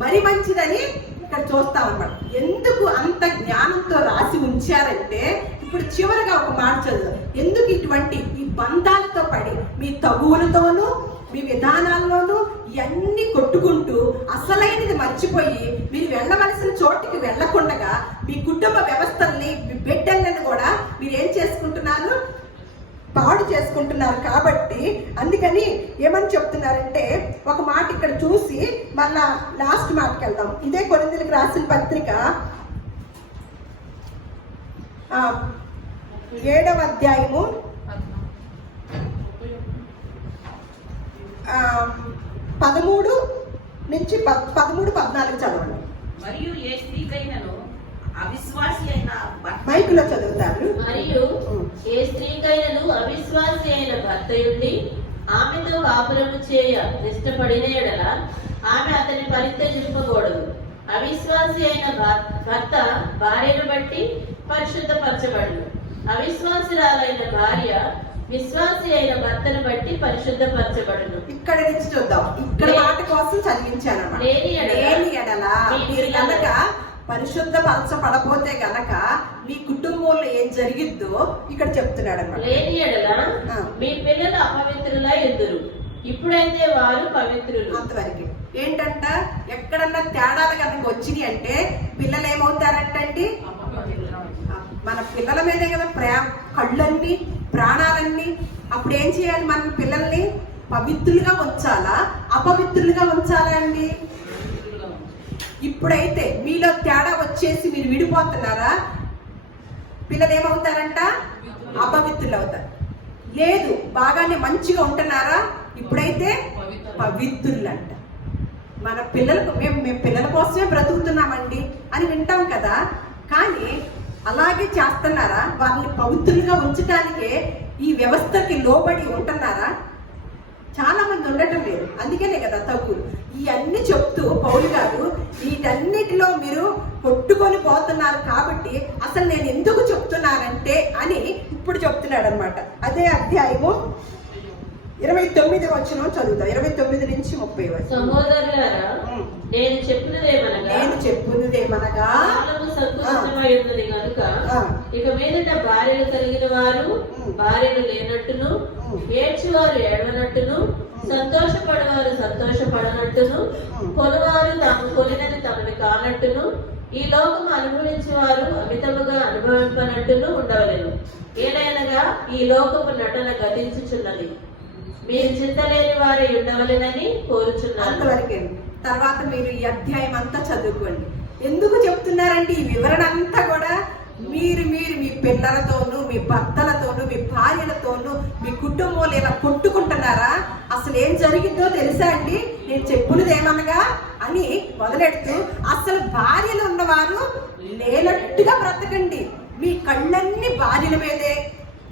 మరి మంచిదని ఇక్కడ చూస్తాం అన్నమాట. ఎందుకు అంత జ్ఞానంతో రాసి ఉంచారంటే, ఇప్పుడు చివరిగా ఒక మాట చదువు. ఎందుకు ఇటువంటి ఈ బంధాలతో పడి మీ తగువులతోనూ మీ విధానాల్లోనూ ఇవన్నీ కొట్టుకుంటూ అసలైనది మర్చిపోయి మీరు వెళ్ళవలసిన చోటికి వెళ్లకుండా మీ కుటుంబ వ్యవస్థల్ని, మీ బిడ్డలను కూడా మీరు ఏం చేసుకుంటున్నారు, పాడు చేసుకుంటున్నారు. కాబట్టి అందుకని ఏమని చెప్తున్నారంటే, ఒక మాట ఇక్కడ చూసి మళ్ళా లాస్ట్ మాటకి వెళ్దాం. ఇదే కొరింథీయులకు రాసిన పత్రిక 7వ అధ్యాయము 13 నుంచి 13-14 చదవండి. మరియు ఏ స్త్రీకైనను అవిశ్వాసి అయిన మైకులో చదువుతారు. మరియు ఏ స్త్రీకైనను అవిశ్వాసి అయిన భర్తయుండి ఆమెతో కాపురము చేయ ఇష్టపడిన ఎడల ఆమె అతని పరిత్యజింపకూడదు. అవిశ్వాసి అయిన భర్త భార్యను బట్టి పరిశుద్ధపరచబడును. అవిశ్వాసురాలైన భార్య విశ్వాసి అయిన భర్తను బట్టి పరిశుద్ధపరచబడును. ఇక్కడ నుంచి చూద్దాం. ఇక్కడ మాట కోసం చదివించాను. లేని ఎడల మీరు కనుక పరిశుద్ధపరచబడపోతే గనక మీ కుటుంబంలో ఏం జరిగిద్దో ఇక్కడ చెప్తున్నాడు అన్నమాట. లేని ఎడల మీ పిల్లలు అపవిత్రులై ఎదురు, ఇప్పుడైతే వారు పవిత్రులు. అంతవరకు ఏంటంట, ఎక్కడన్నా తేడాలు కనుక వచ్చినాయి అంటే పిల్లలు ఏమవుతారంటండి, మన పిల్లల మీదే కదా ప్రేమ, కళ్ళన్నీ ప్రాణాలన్నీ. అప్పుడు ఏం చేయాలి, మన పిల్లల్ని పవిత్రులుగా ఉంచాలా, అపవిత్రులుగా ఉంచాలా అండి? ఇప్పుడైతే మీలో తేడా వచ్చేసి మీరు విడిపోతున్నారా, పిల్లలు ఏమవుతారంట? అపవిత్రులు అవుతారు. లేదు, బాగానే మంచిగా ఉంటున్నారా, ఇప్పుడైతే పవిత్రులు అంట. మన పిల్లలకు మేము పిల్లల కోసమే బ్రతుకుతున్నామండి అని వింటాం కదా, కానీ అలాగే చేస్తున్నారా? వారిని పవిత్రులుగా ఉంచడానికే ఈ వ్యవస్థకి లోబడి ఉంటున్నారా? చాలా మంది ఉండటం లేదు, అందుకనే కదా తగ్గులు. ఇవన్నీ చెప్తూ పౌలు గారు వీటన్నిటిలో మీరు కొట్టుకొని పోతున్నారు కాబట్టి అసలు నేను ఎందుకు చెప్తున్నానంటే అని ఇప్పుడు చెప్తున్నాడు అనమాట. అదే అధ్యాయము 29 వచనం చదువుతాం, 29 నుంచి 30 వరకు. సహోదరులారా, నేను చెప్పున్నదేమనగా కాలము సంకుచితమై ఉన్నది కనుక ఇక మీదట భార్యలు కలిగిన వారు భార్యలు లేనట్టును, ఏడ్చువారు ఏడవనట్టును, సంతోషపడవారు సంతోషపడనట్టును, కొనువారు తాము కొనినది తమని కానట్టును, ఈ లోకము అనుభవించేవారు అమితముగా అనుభవింపనట్టును ఉండవలెను. ఏలైనగా ఈ లోకపు నటన గతించుచున్నది, మీరు చింతలేని వారి ఉండవలెనని కోరుచున్నారు. అంతవరకే. తర్వాత మీరు ఈ అధ్యాయం అంతా చదువుకోండి. ఎందుకు చెప్తున్నారంటే ఈ వివరణ అంతా కూడా మీరు మీ పిల్లలతోనూ, మీ భర్తలతోనూ, మీ భార్యలతోనూ, మీ కుటుంబంలో ఇలా కొట్టుకుంటున్నారా? అసలు ఏం జరిగిందో తెలుసా అండి? నేను చెప్పున్నది ఏమనగా అని మొదలెడుతూ, అసలు భార్యలు ఉన్నవారు లేనట్టుగా బ్రతకండి, మీ కళ్ళన్నీ భార్యల మీదే.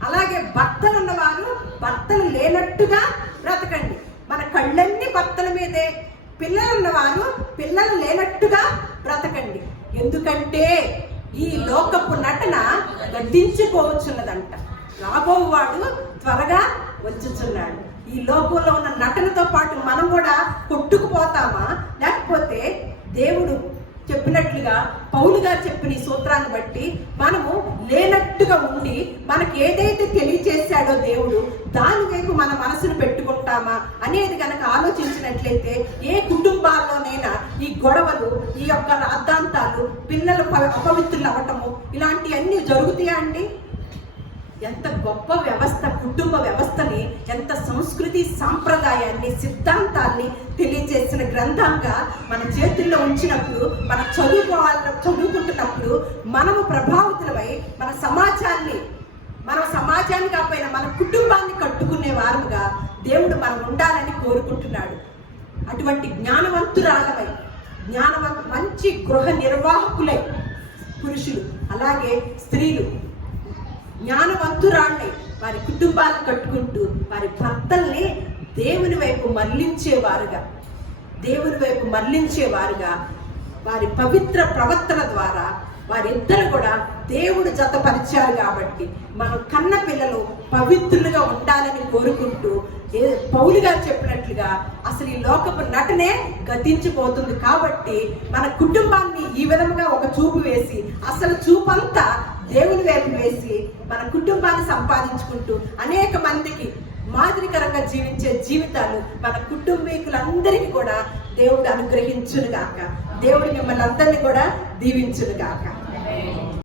అలాగే భర్తలు ఉన్నవారు భర్తలు లేనట్టుగా బ్రతకండి, మన కళ్ళన్నీ భర్తల మీదే. పిల్లలు ఉన్నవారు పిల్లలు లేనట్టుగా బ్రతకండి, ఎందుకంటే ఈ లోకపు నటన గద్దించుకోవచ్చున్నదంట. రాబోవాడు త్వరగా వచ్చుచున్నాడు. ఈ లోకంలో ఉన్న నటనతో పాటు మనం కూడా కొట్టుకుపోతామా, లేకపోతే దేవుడు చెప్పినట్లుగా పౌలు గారు చెప్పిన ఈ సూత్రాన్ని బట్టి మనము లేనట్టుగా ఉండి మనకి ఏదైతే తెలియచేశాడో దేవుడు దాని వైపు మన మనసును పెట్టుకుంటామా అనేది కనుక ఆలోచించినట్లయితే ఏ కుటుంబాల్లోనైనా ఈ గొడవలు, ఈ యొక్క అర్ధాంతాలు, పిల్లలు అపవిత్రులు అవ్వటము ఇలాంటివన్నీ జరుగుతాయా అండి? ఎంత గొప్ప వ్యవస్థ, కుటుంబ వ్యవస్థని, ఎంత సంస్కృతి సాంప్రదాయాన్ని, సిద్ధాంతాన్ని తెలియజేసిన గ్రంథంగా మన చేతుల్లో ఉంచినప్పుడు, మనం చదువుకుంటున్నప్పుడు మనము ప్రభావితులమై మన సమాజాన్ని కాకపోయినా మన కుటుంబాన్ని కట్టుకునే వారుగా దేవుడు మనం ఉండాలని కోరుకుంటున్నాడు. అటువంటి జ్ఞానవంతురాలమై, మంచి గృహ నిర్వాహకులై పురుషులు, అలాగే స్త్రీలు జ్ఞానవంతురాళ్ళని వారి కుటుంబాలను కట్టుకుంటూ వారి భర్తల్ని దేవుని వైపు మరలించేవారుగా వారి పవిత్ర ప్రవర్తన ద్వారా వారిద్దరు కూడా దేవుడు జతపరిచారు. కాబట్టి మనం కన్న పిల్లలు పవిత్రులుగా ఉండాలని కోరుకుంటూ పౌలు గారు చెప్పినట్లుగా అసలు ఈ లోకపు నటనే గతించిపోతుంది. కాబట్టి మన కుటుంబాన్ని ఈ విధంగా ఒక చూపు వేసి, అసలు చూపంతా దేవుని వైపు వేసి మన కుటుంబాన్ని సంపాదించుకుంటూ అనేక మందికి మాదిరికరంగా జీవించే జీవితాలు మన కుటుంబీకులందరికీ కూడా దేవుడు అనుగ్రహించును గాక. దేవుడు మిమ్మల్ని అందరినీ కూడా దీవించును గాక.